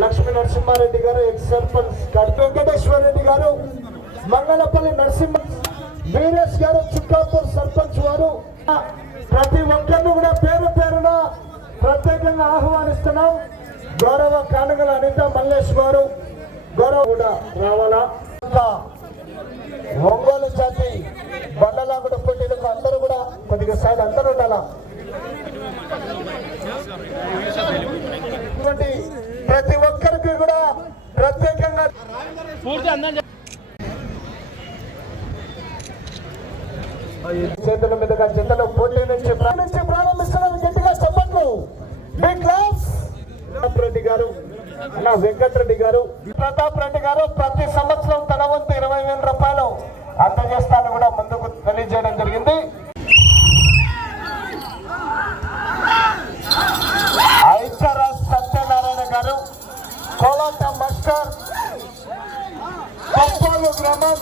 లక్ష్మీ నరసింహారెడ్డి గారు, ఎక్స్ సర్పంచ్ కట్టు వెంకటేశ్వర రెడ్డి గారు, మంగళపల్లి నరసింహ వీరేష్ గారు, చుక్కాపూర్ సర్పంచ్ వారు, ప్రతి ఒక్కరిని కూడా పేరు పేరున ప్రత్యేకంగా ఆహ్వానిస్తున్నాం. గౌరవ కానుగల అనిత మల్లేష్ గారు గౌరవ కూడా రావాలా. ఒంగోలు జాతి బండలాగుడు పోటీలకు అందరూ కూడా కొద్దిగా సైడ్ అందరూ ఉండాలా. ప్రతి ఒక్కరికి కూడా ప్రత్యేకంగా చేతుల మీదుగా జతలు పోటీ నుంచి ప్రారంభిస్తున్నారు. గట్టిగా చెప్పట్లు. రెడ్డి గారు, వెంకటరెడ్డి గారు, ప్రతాప్ రెడ్డి గారు ప్రతి సంవత్సరం తన వంతు 20,000 రూపాయలు అందజేస్తాను కూడా ముందుకు తెలియజేయడం జరిగింది. ఐచరాజ్ సత్యనారాయణ గారు, కోలాట మాస్టర్, కొప్పాలు గ్రామం,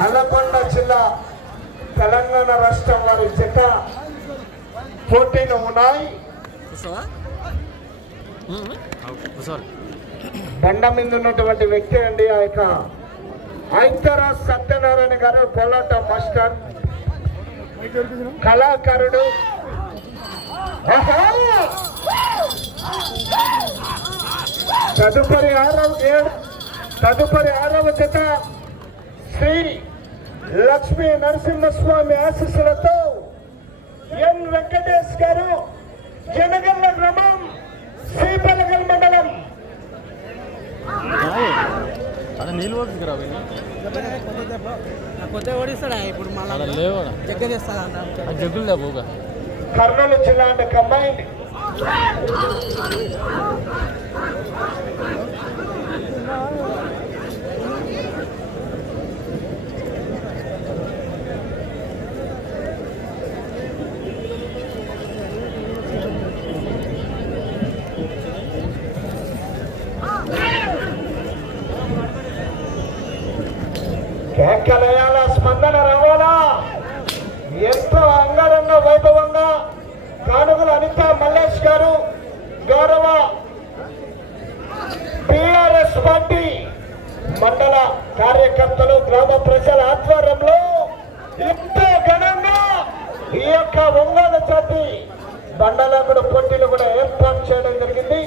నల్లగొండ జిల్లా, తెలంగాణ రాష్ట్రం వారి జత పోటీలు ఉన్నాయి. బండ మీద ఉన్నటువంటి వ్యక్తి అండి ఆ యొక్క ఐచరాజ్ సత్యనారాయణ గారు, కోలాట మాస్టర్, కళాకారుడు. తదుపరి ఆరవ జత శ్రీ లక్ష్మీ నరసింహస్వామి ఆశీస్సులతో ఎన్ వెంకటేష్ గారు, జనగల్ల గ్రామం, శ్రీపలగల్ మండలం. కర్నూలు జిల్లా అంటే కంబైన్డ్. కేకలయాల స్పందన రావాలా. ఎంతో అంగరంగ వైభవంగా కానుగల అనిత మల్లేష్ గారు, గౌరవ టిఆర్ఎస్ పార్టీ మండల కార్యకర్తలు, గ్రామ ప్రజల ఆధ్వర్యంలో ఎంతో ఘనంగా ఈ యొక్క ఒంగోలు జాతి బండలాగుడు పోటీలు కూడా ఏర్పాటు చేయడం జరిగింది.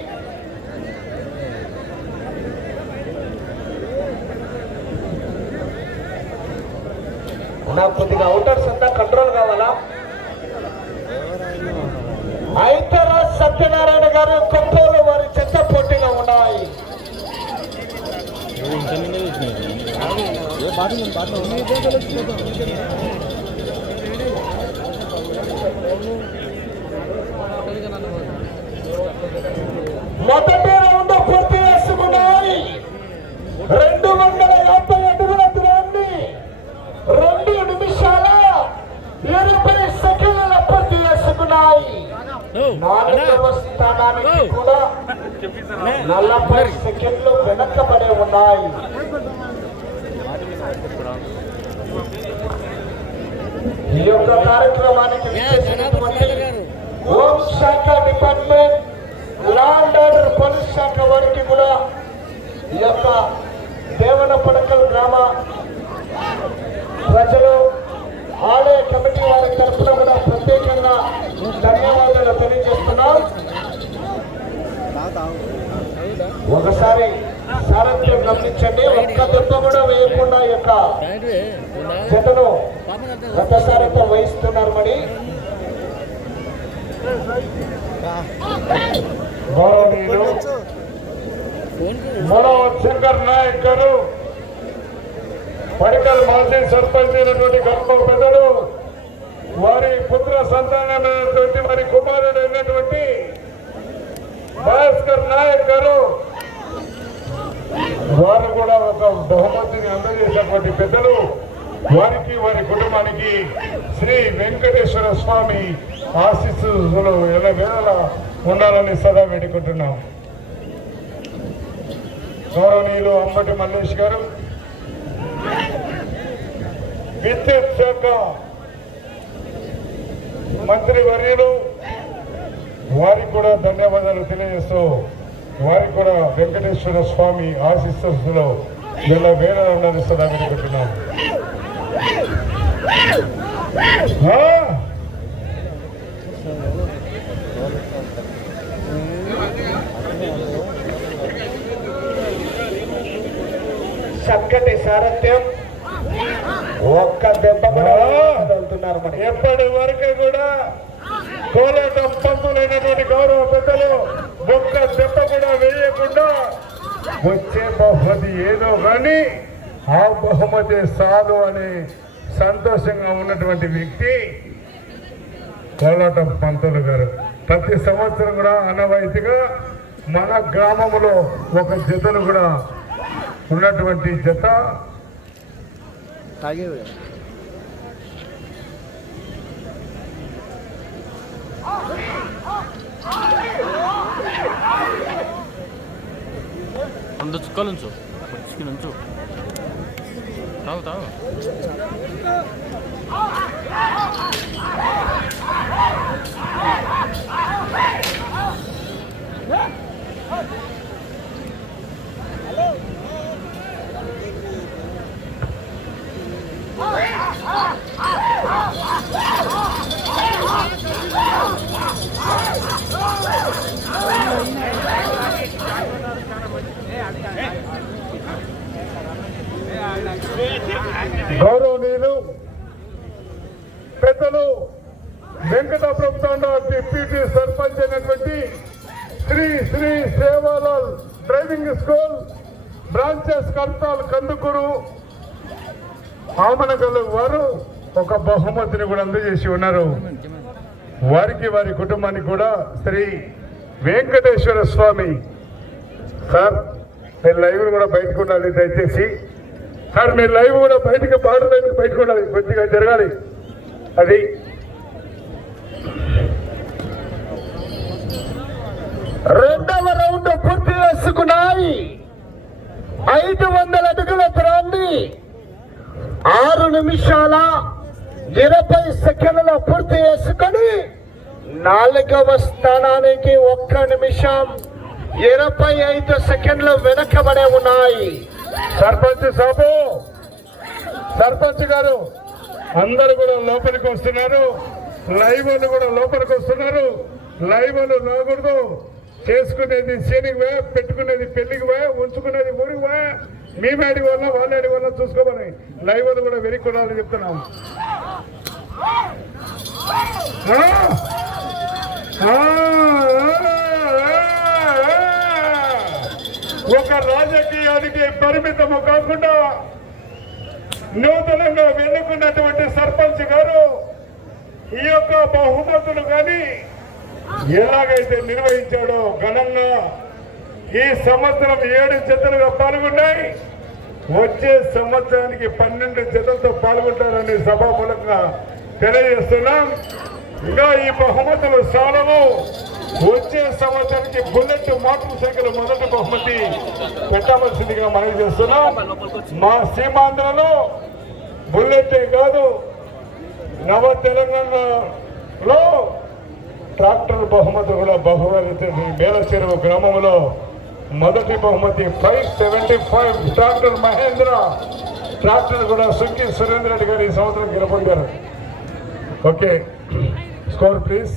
నాకు కొద్దిగా అవుటర్స్ అంతా కంట్రోల్ కావాలా. ఐచరాజ్ సత్యనారాయణ గారు, కొప్పోలు వారి చెత్త పోటీలో ఉన్నాయి. మొదటి రౌండ్ పూర్తి చేసుకున్నాయి. 250 అడుగుల దూరాన్ని 2 నిమిషాల 20 సెకండ్ల పూర్తి చేసుకున్నాయి. 4వ స్థానానికి కూడా 40 సెకండ్లు వెనక్కబడే ఉన్నాయి. ఈ యొక్క కార్యక్రమానికి హోం శాఖ department, law and order police శాఖ వారికి కూడా ఈ యొక్క దేవనపడకల్ గ్రామ ప్రజలు, ఆలయ కమిటీ వారి తరఫున కూడా ప్రత్యేకంగా ధన్యవాదాలు తెలియజేస్తున్నాం. ఒకసారి సారథ్యం గమనించండి. ఒక్క దెబ్బ కూడా వేయకుండా ఈ యొక్క జతను గత సారథ్యం వహిస్తున్నారు. మరి గౌరవనీయులు మనోజ్ శంకర్ నాయక్ గారు, పడికల్ మాజీ సర్పంచ్ అయినటువంటి గర్భ పెద్దలు, వారి పుత్ర సంతానమైనటువంటి వారి కుమారుడు అయినటువంటి భాస్కర్ నాయక్ గారు, వారు కూడా ఒక బహుమతిని అందజేసినటువంటి పెద్దలు, వారికి వారి కుటుంబానికి శ్రీ వెంకటేశ్వర స్వామి ఆశీస్సులు ఎల్లవేళలా ఉండాలని సదా వేడుకుంటున్నాం. గౌరవనీయులు అంబటి మల్లేష్ గారు, విద్యుత్ శాఖ మంత్రి వర్యులు వారికి కూడా ధన్యవాదాలు తెలియజేస్తూ వారికి కూడా వెంకటేశ్వర స్వామి ఆశీస్సులో ఇలా వేరే నడుస్తుందా అనుకుంటున్నాం. చక్కటి సారథ్యం ఒక్క దెబ్బ వెళ్తున్నారు. ఎప్పటి వరకు కూడా కోలాటం పంపులైనటువంటి గౌరవ పెద్దలు ఒక్క దెబ్బ కూడా వేయకుండా వచ్చే బహుమతి ఏదో కానీ ఆ బహుమతి సాధు అనే సంతోషంగా ఉన్నటువంటి వ్యక్తి కోలాటం పంతులు గారు. ప్రతి సంవత్సరం కూడా అనవాయితీగా మన గ్రామంలో ఒక జతను కూడా ఉన్నటువంటి జత అందు చుక్కలు ఉంచు చికెన్ ఉంచు తాగు తాగు గౌరవనీయులు పెద్దలు వెంకటాపురం తండా డిప్యూటీ సర్పంచ్ అయినటువంటి Shri Shri Sevalal driving school branches Kartal Kandukur Amangal వారు ఒక బహుమతిని కూడా అందజేసి ఉన్నారు. వారికి వారి కుటుంబానికి కూడా శ్రీ వెంకటేశ్వర స్వామి. సార్ మీరు లైవ్ కూడా బయటకు ఉండాలి దయచేసి. సార్ మీరు లైవ్ కూడా బయటకు పాడడానికి బయటకు ఉండాలి, కొద్దిగా జరగాలి. అది రెండవ రౌండ్ పూర్తి చేసుకున్నాయి. 500 అడుగుల దూరాన్ని 6 నిమిషాల 20 సెకండ్లలో పూర్తి చేసుకొని 4వ స్థానానికి 1 నిమిషం 25 సెకండ్లు వెనకబడే ఉన్నాయి. సర్పంచ్ సాబు, సర్పంచ్ గారు అందరు కూడా లోపలికి వస్తున్నారు. లైవ్ వాళ్ళు కూడా లోపలికి వస్తున్నారు. లైవ్ వాళ్ళు రాకూడదు. చేసుకునేది శనికి వే, పెట్టుకునేది పెళ్లికి వే, ఉంచుకునేది ఊరికి వే. మీ మేడి వల్ల వాళ్ళేడి వల్ల చూసుకోమని లైవ్ వాళ్ళు కూడా వెనుక్కున్నారని చెప్తున్నాం. ఒక రాజకీయానికి పరిమితము కాకుండా నూతనంగా వెన్నుకున్నటువంటి సర్పంచ్ గారు ఈ యొక్క బహుమతులు కానీ ఎలాగైతే నిర్వహించాడో ఘనంగా ఈ సంవత్సరం 7 జతలుగా పాల్గొన్నాయి. వచ్చే సంవత్సరానికి 12 జతలతో పాల్గొంటారని సభామూలంగా తెలియజేస్తున్నాం. ఇంకా ఈ బహుమతులు సాలవు. వచ్చే సంవత్సరానికి బుల్లెట్ మోటార్ సైకిల్ మొదటి బహుమతి పెట్టవలసిందిగా మనవి చేస్తున్నాం. మా సీమాంధ్రలో బుల్లెటే కాదు, నవ తెలంగాణలో ట్రాక్టర్ బహుమతి కూడా బహుమతి. మేల చెరువు గ్రామంలో మొదటి బహుమతి 575 ట్రాక్టర్ మహేంద్ర ట్రాక్టర్ కూడా సుంకి సురేంద్ర రెడ్డి గారు ఈ సంవత్సరం గెలుపొందారు. Okay, score please.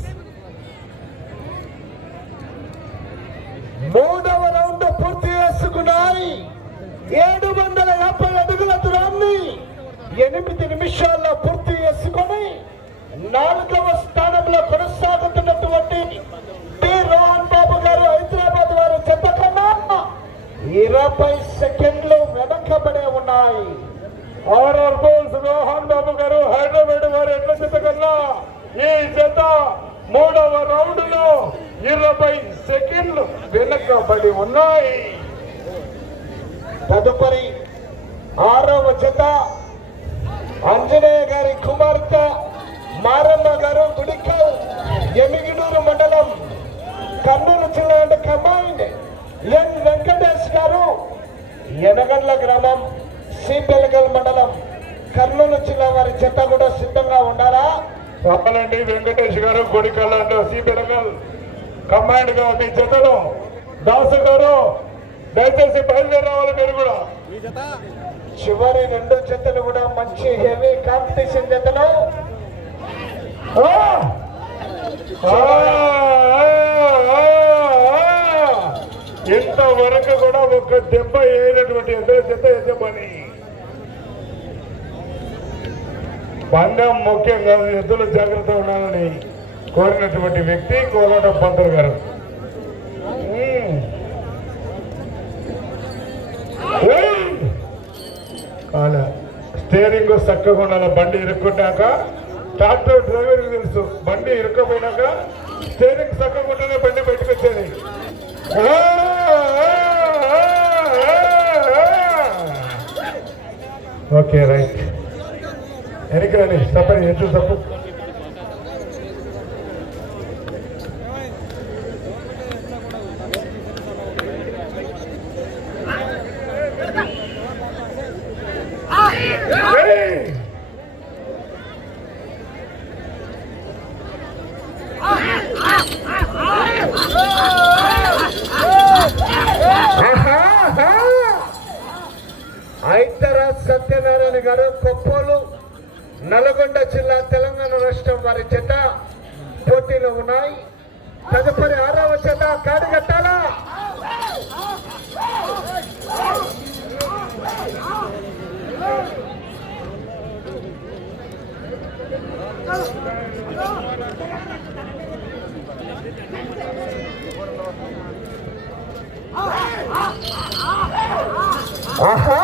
3వ రౌండ్ పూర్తి చేసుకున్నాయి. 750 అడుగుల దూరాన్ని 8 నిమిషాల్లో పూర్తి చేసుకొని 4వ స్థానంలో కొనసాగుతున్నటువంటి టి రోహన్ బాబు గారు హైదరాబాద్ వారు జత కన్నా 20 సెకండ్లు వెనకబడే ఉన్నాయి. ఆర్ఆర్ బోల్స్ రోహన్ బాబు గారు హైదరాబాద్ వారు ఎట్ల జత కన్నా ఈ జత 3వ రౌండ్ లో 20 సెకండ్లు వెనకబడి ఉన్నాయి. తదుపరి 6వ జత ఆంజనేయ గారి కుమార్తె మారమ్మ గారు గుడికల్ ఎమిగినూరు మండలం కర్నూలు జిల్లా కంబైన్డ్ ఎన్ వెంకటేష్ గారు ఎనగండ్ల గ్రామం సిపెలగల్ మండలం కర్నూలు జిల్లా వారి జత కూడా సిద్ధంగా ఉండాలా? చెప్పాలండి. వెంకటేష్ గారు గుడికల్ అండ్ సిపెలగల్ కంబైన్డ్ గా మీ జతలో దాసు గారు దయచేసి బయలుదేరి రావాలి మీరు కూడా. చివరి 2 జతలు కూడా మంచి హెవీ కాంపిటీషన్ జతలు. ఇంతవరకు కూడా ఒక దెబ్బ వేయనటువంటి ఎదురు జత యజమాని. పందెం ముఖ్యంగా ఎద్దులు జాగ్రత్త ఉండాలని కోరినటువంటి వ్యక్తి కోలాటం పంతులు గారు. స్టీరింగ్ చక్కగా ఉండాలి. బండి ఇరుక్కుంటాక ట్రాక్టర్ డ్రైవర్కి తెలుసు, బండి ఇరుక్కపోయినాక స్టీరింగ్ చక్కగా ఉంటేనే బండి బయటకు వచ్చేది. Okay right. వెనకరాని సపరి ఎత్తు తప్పు. ఐతరాజ్ సత్యనారాయణ గారు కొప్పోలు నల్గొండ జిల్లా తెలంగాణ రాష్ట్రం వారి జత పోటీలో ఉన్నాయి. తదుపరి 6వ జత కాడిగట్టాల. ఆహా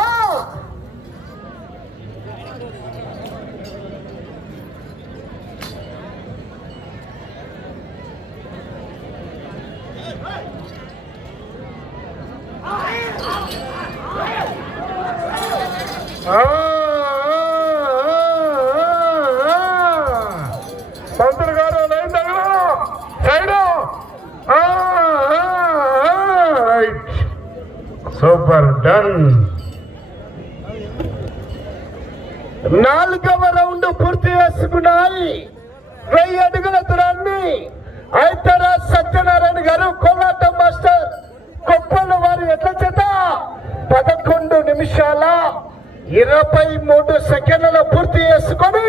పంతులు గారు లైన్ దగ్గర సైడ్ రైట్. Super done. 4వ రౌండ్ పూర్తి చేసుకున్నాయి. 1000 అడుగుల దూరాన్ని ఐతరాజ్ సత్యనారాయణ గారు కోలాటం మాస్టర్ కొప్పల వారి ఎట్ల చేత 11 నిమిషాల 23 సెకండ్లలో పూర్తి చేసుకొని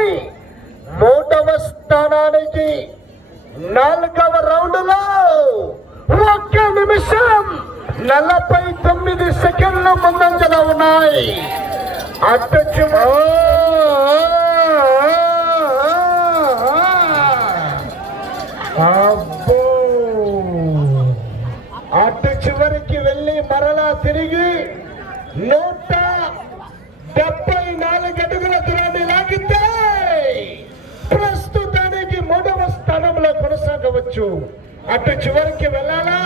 3వ స్థానానికి 4వ రౌండ్ లో 1 నిమిషం 49 సెకండ్లు ముందంజలో ఉన్నాయి. అటు చివరికి వెళ్ళి మరలా తిరిగి 174 అడుగుల దూరాన్ని లాగితే ప్రస్తుతానికి 3వ స్థానంలో కొనసాగవచ్చు. అటు చివరికి వెళ్ళాలా,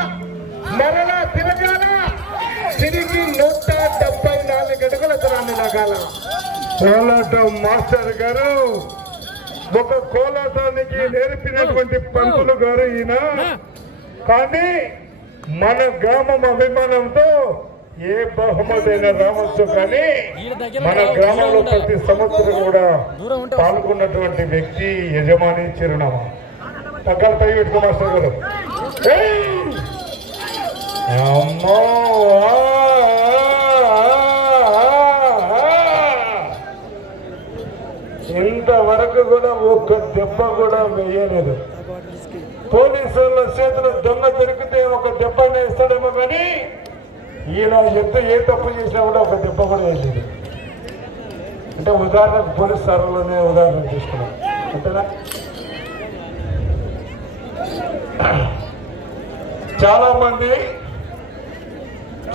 మరలా తిరగాలా, తిరిగి 174 అడుగుల దూరాన్ని లాగాల. కోలాటం మాస్టర్ గారు ఒక కోలాటానికి నేర్పినటువంటి పంతులు గారు ఈయన. కానీ మన గ్రామం అభిమానంతో ఏ బహుమతి అయినా రావచ్చు, కానీ మన గ్రామంలో ప్రతి సంవత్సరం కూడా పాల్గొన్నటువంటి వ్యక్తి యజమాని చిరునామా. పక్కన పై పెట్టుకో మాస్టర్ గారు. అమ్మో ఇంతవరకు కూడా ఒక్క దెబ్బ కూడా వేయలేదు. పోలీసు వాళ్ళ చేతులు దొంగ దొరికితే ఒక దెబ్బనే ఇస్తాడేమో, కానీ ఈయన ఏ తప్పు చేసినా కూడా ఒక దెబ్బ కూడా వేయలేదు. అంటే ఉదాహరణకు పోలీస్ సార్లోనే ఉదాహరణ తీసుకున్నాం అంతేనా. చాలా మంది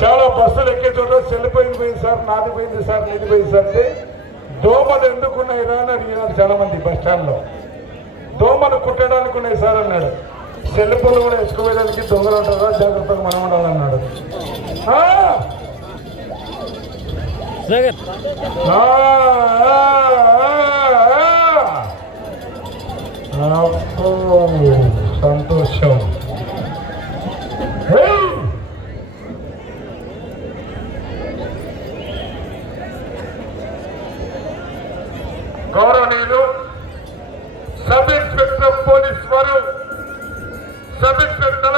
చాలా బస్సులు ఎక్కే చోట చెల్లిపోయింది సార్, నాది పోయింది సార్, నీది పోయింది సార్ అంటే దోమలు ఎందుకున్నాయి రా అని అడిగినారు చాలా మంది బస్ స్టాండ్ లో. దోమలు కుట్టడానికి ఉన్నాయి సార్ అన్నాడు. సెల్లుపులు కూడా ఎత్తుకుపోయడానికి దొంగలు ఉంటారా, జాగ్రత్తగా మనం ఉండాలన్నాడు. సంతోషం. గౌరవనీయులు సబ్ ఇన్స్పెక్టర్ పోలీస్ వారు, సబ్ ఇన్స్పెక్టర్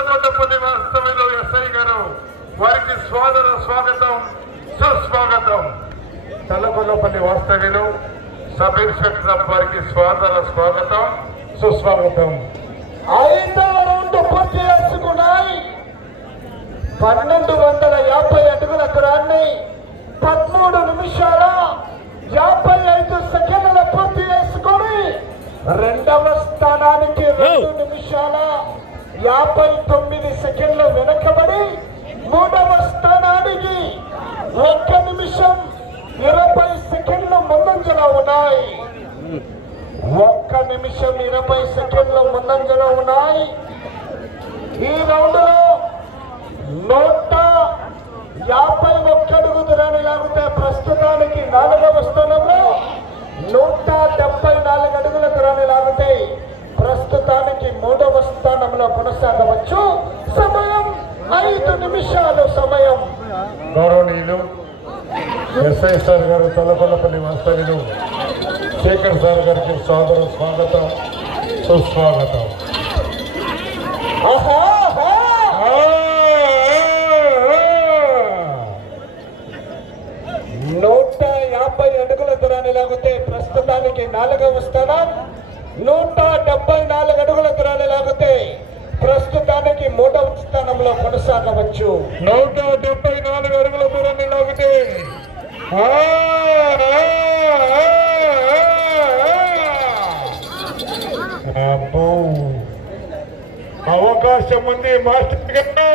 వారికి స్వాగత స్వాగతం సుస్వాగతం. తలకొల్లపల్లి వాస్తవ్యులు సబ్ ఇన్స్పెక్టర్ వారికి స్వాగత స్వాగతం సుస్వాగతం. 5వ రౌండ్ పూర్తి చేసుకున్నాయి. 1250 అడుగుల దూరాన్ని 13 నిమిషాల 55 సెకండ్ల పూర్తి చేసుకొని 2వ స్థానానికి 2 నిమిషాల 59 సెకండ్లు వెనకబడి 3వ స్థానానికి 1 నిమిషం 20 సెకండ్లు ముందంజలో ఉన్నాయి. 1 నిమిషం 20 సెకండ్లు ముందంజలో ఉన్నాయి. ఈ రౌండ్ లో 151 అడుగు దూరాన్ని లాగితే ప్రస్తుతానికి 4వ స్థానంలో, 174 అడుగుల దూరాన్ని లాగితే ప్రస్తుతానికి 3వ స్థానంలో కొనసాగవచ్చు. సమయం 5 నిమిషాలు. సమయం. గౌరవనీయులు ఎస్ఐ సార్ గారు తలకొల్లపల్లి వాస్తవ్యులు శేఖర్ సార్ గారికి స్వాగత స్వాగతం సుస్వాగతం. 150 అడుగుల దూరాన్ని లాగితే ప్రస్తుతానికి 4వ స్థానం, 174 అడుగుల దూరాన్ని లాగితే ప్రస్తుతానికి 3వ స్థానంలో కొనసాగవచ్చు. 174 అడుగుల దూరాన్ని లాగితే అబ్బో అవకాశం ఉంది మాస్టర్ గారు.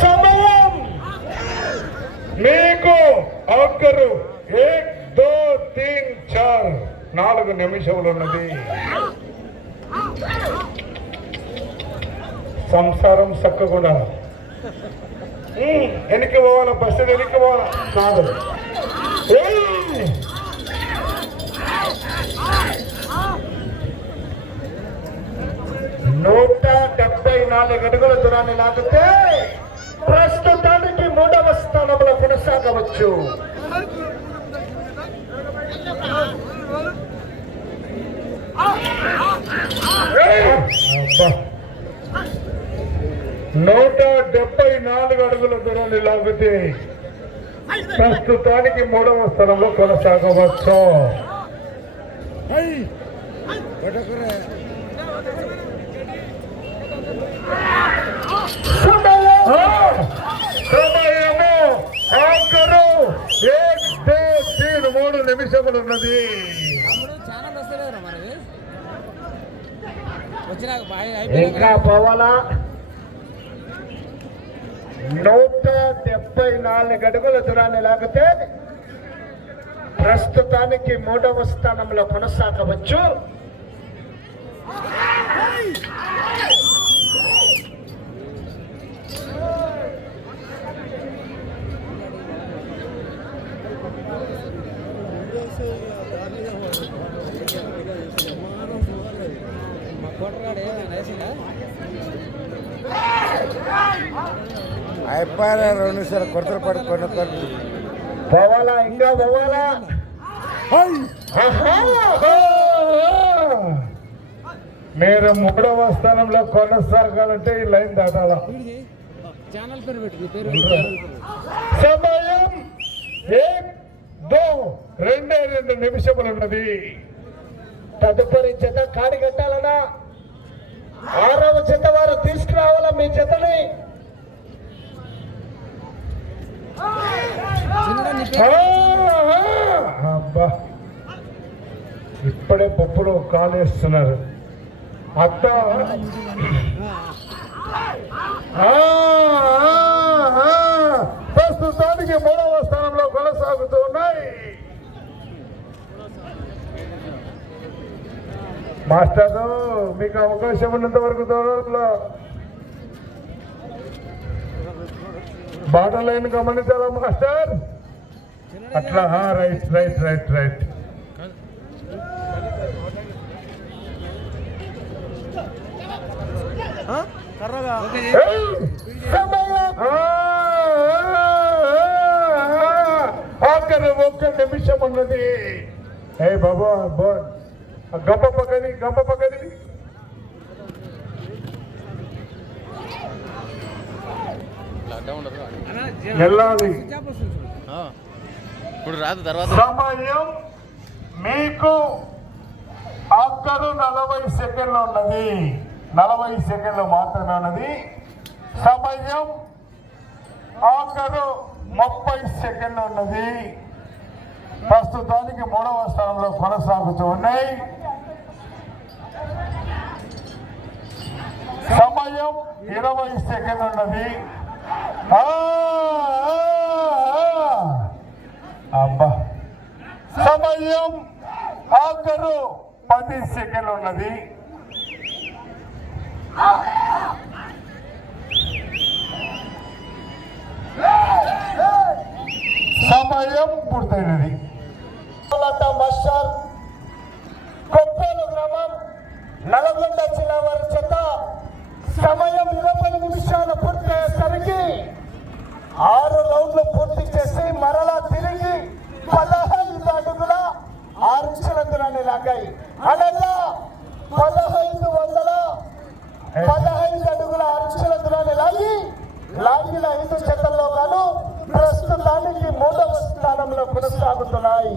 సమయం మీకు ఆఖరు 1 2 3 4 4 నిమిషములు ఉన్నది. సంసారం చక్కగా వెనక్కి పోవాలా, బస్సు వెనక్కి పోవాలా కాదు. 174 అడుగుల దూరాన్ని లాగితే ప్రస్తుతానికి 3వ స్థానంలో కొనసాగవచ్చు. అబ్బా. 174 అడుగుల దూరాన్ని లాగితే ప్రస్తుతానికి 3వ స్థానంలో కొనసాగవచ్చు. సమయము ఆఖరు 1 2 3 3 నిమిషములు ఉన్నది. ఇంకా పోవాలా. 174 అడుగుల దూరాన్ని లాగితే ప్రస్తుతానికి 3వ స్థానంలో కొనసాగవచ్చు. అయిపోయారా 2 నిమిషాలు కొడతలు పడుకొని పోవాలా, ఇంకా పోవాలా. మీరు 3వ స్థానంలో కొనసాగాలంటే ఈ లైన్ దాటాలా. ఛానల్ పేరు పెట్టి సమయం 1 2 2 నిమిషములు ఉన్నది. తదుపరి జత కాడి కట్టాలన్నా 6వ జత వారు తీసుకురావాలా మీ జతని. అబ్బా ఇప్పుడే పప్పులో కాలేస్తున్నారు. అత్త ప్రస్తుతానికి 3వ స్థానంలో కొనసాగుతూ ఉన్నాయి. మాస్టర్ మీకు అవకాశం ఉన్నంత వరకు దూరంలో బాట లైన్ గమనించాలా మాస్టర్. అట్లా రైట్ రైట్ రైట్ రైట్. ఆఖరి 1 నిమిషం ఉన్నది. ఏ బాబా గంప పక్కది లాక్డౌన్ ఉండదు వెళ్ళాలి. ఇప్పుడు రాదు తర్వాత సమయం మీకు ఆఖరు 40 సెకండ్లు ఉన్నది. 40 సెకండ్లు మాత్రమే ఉన్నది. సమయం ఆఖరు 30 సెకండ్లు ఉన్నది. ప్రస్తుతానికి 3వ స్థానంలో కొనసాగుతూ ఉన్నాయి. సమయం 20 సెకండ్లు ఉన్నది. అబ్బా, సమయం ఆఖరు 10 సెకండ్లు ఉన్నది. సమయం పూర్తయినది. మాస్టర్ కొప్పలు గ్రామం నల్గొండ జిల్లా వారి చేత సమయం 20 నిమిషాలు పూర్తయ్యేసరికి 6 రౌండ్లు పూర్తి చేసి మరలా తిరిగి 15 అడుగుల 6 ఇంచుల దూరాన్ని లాగాయి. అనగా 15 అడుగుల 6 ఇంచుల దూరాన్ని లాగిన 5 జతల్లో గాను ప్రస్తుతానికి 3వ స్థానంలో కొనసాగుతున్నాయి.